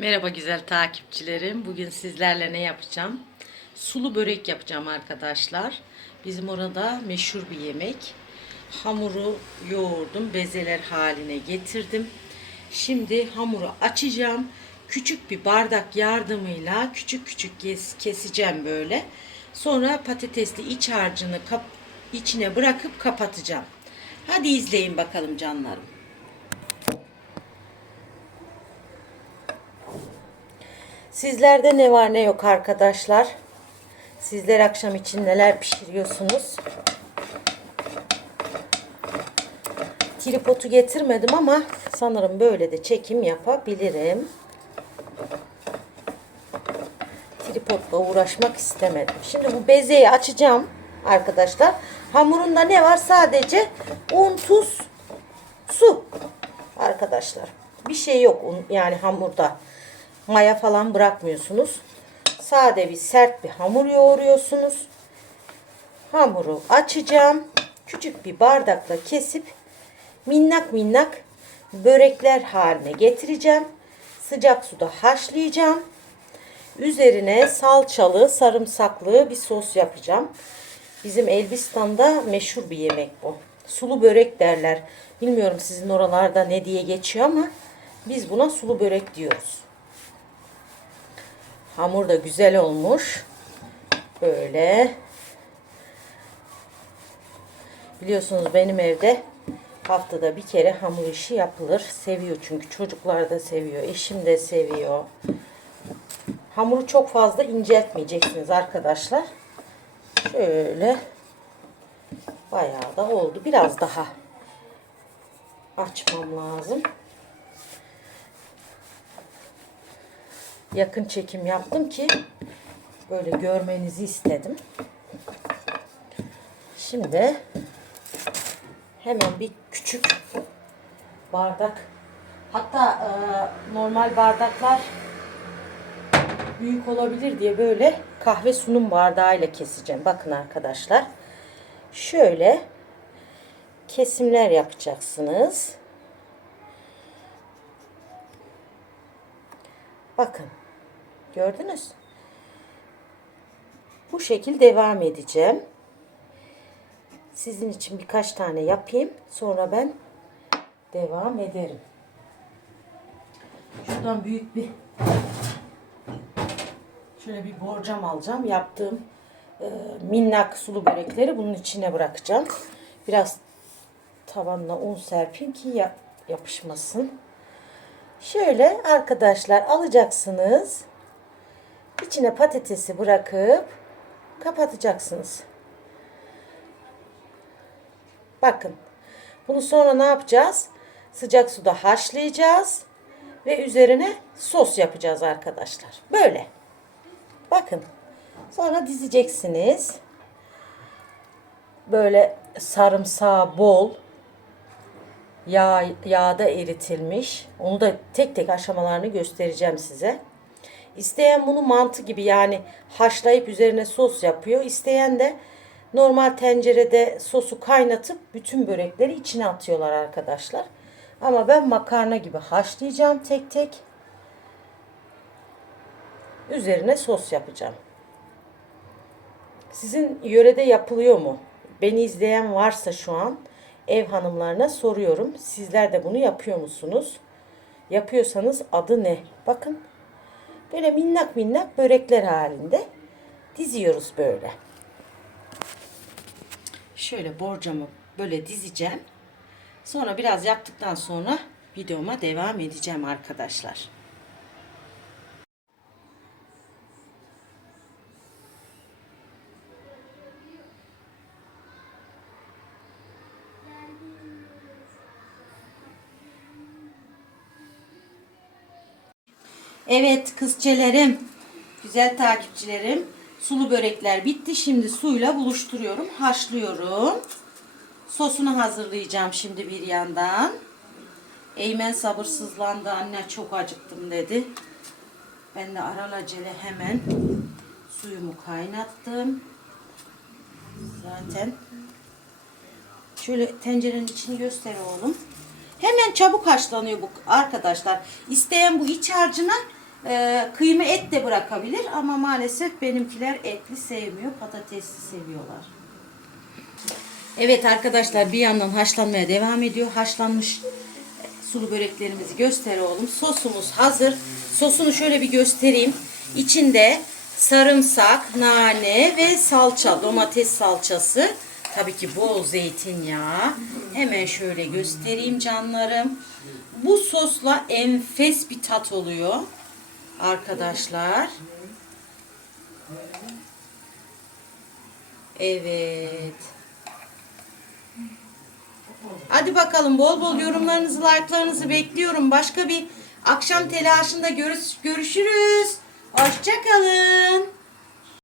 Merhaba güzel takipçilerim. Bugün sizlerle ne yapacağım? Sulu börek yapacağım arkadaşlar. Bizim orada meşhur bir yemek. Hamuru yoğurdum, bezeler haline getirdim. Şimdi hamuru açacağım. Küçük bir bardak yardımıyla küçük küçük kes- keseceğim böyle. Sonra patatesli iç harcını kap içine bırakıp kapatacağım. Hadi izleyin bakalım canlarım. Sizlerde ne var ne yok arkadaşlar? Sizler akşam için neler pişiriyorsunuz? Tripodu getirmedim ama sanırım böyle de çekim yapabilirim. Tripodla uğraşmak istemedim. Şimdi bu bezeyi açacağım arkadaşlar. Hamurunda ne var? Sadece un, tuz, su arkadaşlar. Bir şey yok yani hamurda. Maya falan bırakmıyorsunuz. Sade bir sert bir hamur yoğuruyorsunuz. Hamuru açacağım. Küçük bir bardakla kesip minnak minnak börekler haline getireceğim. Sıcak suda haşlayacağım. Üzerine salçalı, sarımsaklı bir sos yapacağım. Bizim Elbistan'da meşhur bir yemek bu. Sulu börek derler. Bilmiyorum sizin oralarda ne diye geçiyor ama biz buna sulu börek diyoruz. Hamur da güzel olmuş. Böyle. Biliyorsunuz benim evde haftada bir kere hamur işi yapılır. Seviyor çünkü çocuklar da seviyor. Eşim de seviyor. Hamuru çok fazla inceltmeyeceksiniz arkadaşlar. Şöyle bayağı da oldu. Biraz daha açmam lazım. Yakın çekim yaptım ki böyle görmenizi istedim. Şimdi hemen bir küçük bardak hatta e, normal bardaklar büyük olabilir diye böyle kahve sunum bardağıyla keseceğim. Bakın arkadaşlar. Şöyle kesimler yapacaksınız. Bakın. Gördünüz? Bu şekil devam edeceğim. Sizin için birkaç tane yapayım. Sonra ben devam ederim. Şuradan büyük bir Şöyle bir borcam alacağım. Yaptığım e, minnak sulu börekleri bunun içine bırakacağım. Biraz tavanına un serpeyim ki ya, yapışmasın. Şöyle arkadaşlar alacaksınız. İçine patatesi bırakıp kapatacaksınız. Bakın. Bunu sonra ne yapacağız? Sıcak suda haşlayacağız ve üzerine sos yapacağız arkadaşlar. Böyle. Bakın. Sonra dizeceksiniz. Böyle sarımsağı bol. Yağ, yağda eritilmiş. Onu da tek tek aşamalarını göstereceğim size. İsteyen bunu mantı gibi yani haşlayıp üzerine sos yapıyor. İsteyen de normal tencerede sosu kaynatıp bütün börekleri içine atıyorlar arkadaşlar. Ama ben makarna gibi haşlayacağım tek tek üzerine sos yapacağım. Sizin yörede yapılıyor mu? Beni izleyen varsa şu an ev hanımlarına soruyorum. Sizler de bunu yapıyor musunuz? Yapıyorsanız adı ne? Bakın. Böyle minnak minnak börekler halinde diziyoruz böyle. Şöyle borcamı böyle dizeceğim. Sonra biraz yaptıktan sonra videoma devam edeceğim arkadaşlar. Evet kızçelerim, güzel takipçilerim. Sulu börekler bitti. Şimdi suyla buluşturuyorum. Haşlıyorum. Sosunu hazırlayacağım şimdi bir yandan. Eymen sabırsızlandı. Anne çok acıktım dedi. Ben de aralacele hemen suyumu kaynattım. Zaten şöyle tencerenin içini göster oğlum. Hemen çabuk haşlanıyor bu arkadaşlar. İsteyen bu iç harcına e, kıyma et de bırakabilir ama maalesef benimkiler etli sevmiyor. Patatesli seviyorlar. Evet arkadaşlar bir yandan haşlanmaya devam ediyor. Haşlanmış sulu böreklerimizi göster oğlum. Sosumuz hazır. Sosunu şöyle bir göstereyim. İçinde sarımsak, nane ve salça, domates salçası. Tabii ki bol zeytinyağı. Hemen şöyle göstereyim canlarım. Bu sosla enfes bir tat oluyor. Arkadaşlar. Evet. Hadi bakalım bol bol yorumlarınızı, like'larınızı bekliyorum. Başka bir akşam telaşında görüş görüşürüz. Hoşçakalın.